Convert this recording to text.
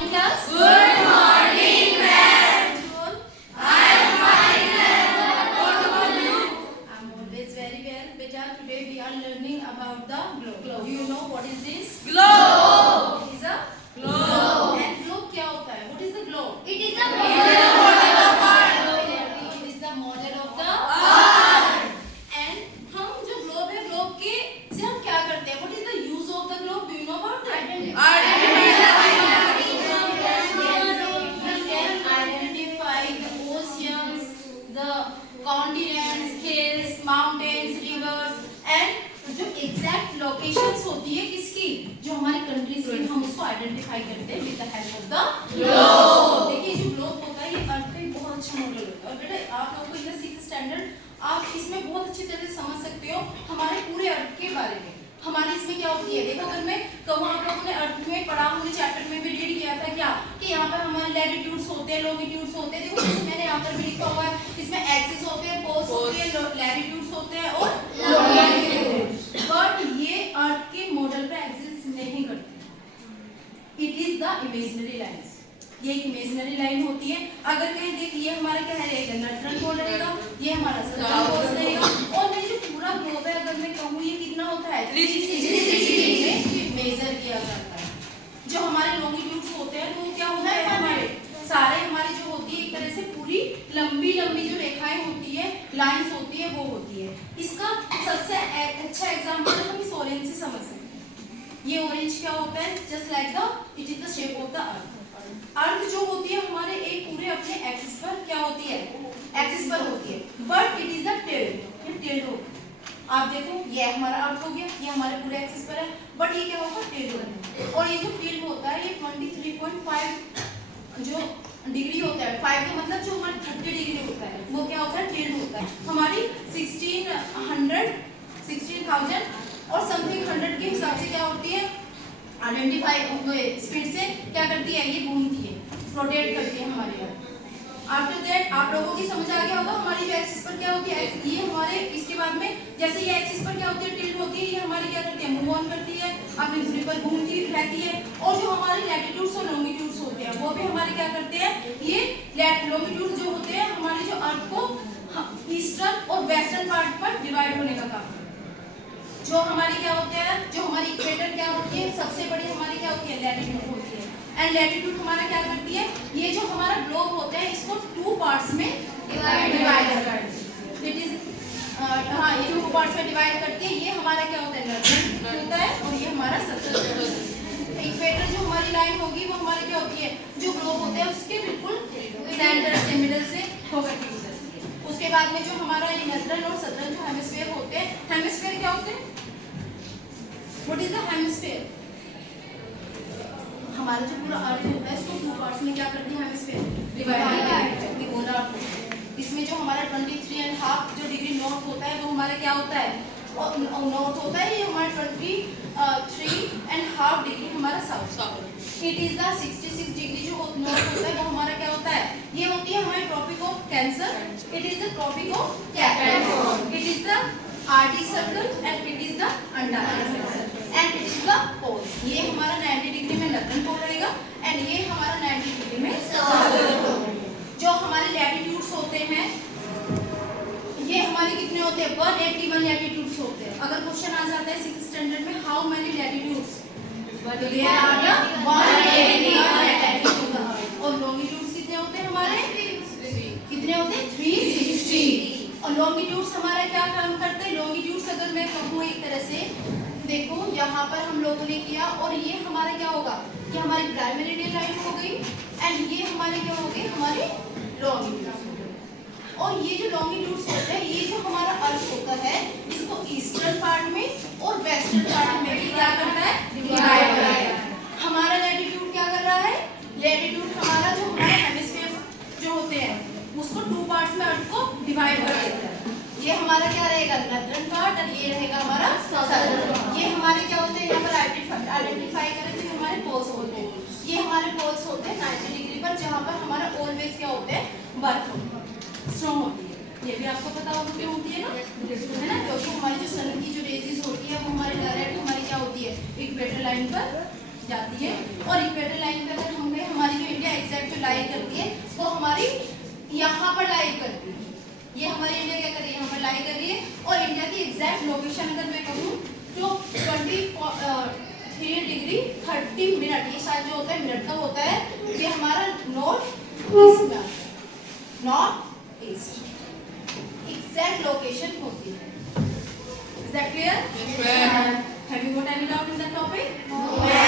morning, class. Good morning, ma'am. I am fine, ma'am. What about you? I'm always very well. Beta, today we are learning about the globe. Do you know what is this? Globe. It is a Globe. And globe क्या होता है? What is the globe? It is a model of Earth. It is the model of the Earth. And हम जो globe है, globe के से हम क्या करते हैं? What is the use of the globe? Do you know about that? Identify the oceans, the continents, hills, mountains, rivers and जो exact locations होती है किसकी जो हमारी कंट्रीज की हम उसको आइडेंटिफाई करते हैं with the help of the globe. देखिए जो ग्लोब होता है ये अर्थ का एक बहुत अच्छा मॉडल होता है और बेटा आप लोगों को इन द 6th स्टैंडर्ड आप इसमें बहुत अच्छी तरह से समझ सकते हो हमारे पूरे अर्थ के बारे में। हमारे इसमें क्या होती है देखो अगर मैं कहूँ आप लोगों ने अर्थ में पढ़ा हमने चैप्टर में भी रीड किया था क्या कि यहाँ पर हमारे लैटिट्यूड्स होते हैं लॉन्गिट्यूड्स होते हैं। देखो जैसे मैंने यहाँ पर भी लिखा हुआ है इसमें एक्सिस होते हैं पोल्स होते हैं लैटिट्यूड्स होते हैं और लॉन्गिट्यूड्स बट ये अर्थ के मॉडल पे एग्जिस्ट नहीं करते। It is the imaginary lines. ये एक इमेजिनरी लाइन होती है। अगर कहीं देख ये हमारा क्या रहेगा नर्टन पोल रहेगा ये हमारा सदर्न पोल रहेगा और मैं जो पूरा ग्लोब है अगर मैं कहूँ ये कितना होता है 360 में मेजर किया जाता है। जो हमारे लॉन्गिट्यूड्स होते हैं तो क्या होता है हमारे सारे हमारी जो होती है एक तरह से पूरी लंबी लंबी जो रेखाएं होती है लाइंस होती है वो होती है। इसका सबसे अच्छा एग्जांपल हम इस ऑरेंज से समझ सकते हैं। ये ऑरेंज क्या होता है just like the it is the shape of the earth. Earth जो होती है हमारे एक पूरे अपने एक्सिस पर क्या होती है एक्सिस पर होती है but it is a tilt. ये टिल्ट होती है। आप देखो ये हमारा अर्थ हो गया ये हमारे पूरे एक्सिस पर है बट ये क्या होगा टिल्ट होगा और ये जो टिल्ट होता है ये 23.5 जो डिग्री होता है 5 का मतलब जो हमारा 30 डिग्री होता है वो क्या होता है टिल्ट होता है। हमारी 16,000 और समथिंग 100 के हिसाब से क्या होती है आइडेंटिफाई स्पीड से क्या करती है ये घूमती है रोटेट करती है हमारे यहाँ। आफ्टर दैट आप लोगों की समझ आ गया होगा हमारी जो एक्सिस पर क्या होती है ये हमारे इसके बाद में जैसे ये एक्सिस पर क्या होती है टिल्ट होती है ये हमारी क्या करती है मूव ऑन करती है अपनी धुरी पर घूमती रहती है और जो हमारे लैटिट्यूड्स और लॉन्गिट्यूड्स होते हैं वो भी हमारे क्या करते हैं ये लॉन्गिट्यूड्स जो होते हैं हमारे जो अर्थ को ईस्टर्न और वेस्टर्न पार्ट पर डिवाइड होने का काम जो हमारी क्या होते हैं जो हमारी इक्वेटर क्या होती है सबसे बड़ी हमारी क्या होती है लैटिट्यूड होती है एंड लैटिट्यूड हमारा क्या करती है ये जो हमारा ग्लोब होता है इसको 2 पार्ट्स में डिवाइड करती है। इट इज हाँ ये 2 पार्ट्स में डिवाइड करती है। ये हमारा क्या होता है नॉर्दर्न होता है और ये हमारा सदर्न। इक्वेटर जो हमारी लाइन होगी वो हमारी क्या होती है जो ग्लोब होता है उसके बिल्कुल सेंटर से मिडिल से होकर के गुजरती है। उसके बाद में जो हमारा ये नॉर्दर्न और सदर्न जो हेमिस्फीयर होते हैं हेमिस्फीयर क्या होते हैं व्हाट इज द हेमिस्फीयर हमारा जो पूरा अर्थ होता है इसको 2 पार्ट्स में क्या करती है हेमिस्फीयर डिवाइड करती है पूरा अर्थ। इसमें जो हमारा 23.5 जो डिग्री नॉर्थ होता है वो हमारा क्या होता है और नॉर्थ होता है ये हमारा 23.5 डिग्री हमारा south. It is the 66 degree जो नॉर्थ होता है वो हमारा क्या होता है ये होती है हमारी Tropic of Cancer. It is the Tropic of Capricorn. It is the Arctic Circle and it is the Antarctic Circle and it is the poles. ये हमारा 90 डिग्री में नॉर्दर्न पोल रहेगा एंड ये हमारा 90 डिग्री में साउथर्न पोल। जो हमारे लैटिट्यूड्स होते हैं ये हमारे कितने होते हैं 181 लैटिट्यूड्स होते हैं। अगर क्वेश्चन आ जाता है 6th स्टैंडर्ड में how many latitudes there are the 181 latitudes और लॉन्गिट्यूड्स कितने होते हैं हमारे कितने होते हैं 360 और लॉन्गिट्यूड्स हमारा क्या काम करते हैं लॉन्गिट्यूड्स अगर मैं कहूँ एक तरह से देखो यहाँ पर हम लोगों ने किया और ये हमारा क्या होगा ये हमारी प्राइमरी डे लाइन हो गई एंड ये हमारे क्या हो गए हमारे लॉन्गिट्यूड्स हो गए। और ये जो लॉन्गिट्यूड्स होते हैं ये जो हमारा अर्थ होता है इसको ईस्टर्न पार्ट में और वेस्टर्न पार्ट में भी क्या करता है डिवाइड करता है। हमारा लैटिट्यूड क्या कर रहा है लैटिट्यूड हमारा जो हमारे हेमिस्फीयर जो होते हैं उसको 2 पार्ट्स में अर्थ को डिवाइड कर देता है। ये हमारा क्या रहेगा नॉर्दर्न पार्ट और ये रहेगा हमारा सदर्न। ये हमारे क्या होते हैं यहाँ पर आइडेंटिफाई करें तो हमारे पोल्स होते हैं। ये हमारे पोल्स होते हैं 90 डिग्री पर जहाँ पर हमारा ऑलवेज क्या होते हैं बर्फ स्नो होती है। ये भी आपको पता होगा क्यों होती है ना क्योंकि हमारी जो सन की जो रेजेस होती है वो हमारे डायरेक्ट हमारी क्या होती है इक्वेटर लाइन पर जाती है और इक्वेटर लाइन पर अगर हम गए फ्लाई कर रही है। और इंडिया की एग्जैक्ट लोकेशन अगर मैं कहूँ तो 23 डिग्री 30 मिनट, ये शायद जो होता है मिनट का होता है, ये हमारा नॉर्थ ईस्ट में आता है, नॉर्थ ईस्ट एग्जैक्ट लोकेशन होती है। Is that clear? Yes, ma'am. Have you got any doubt in that topic? No.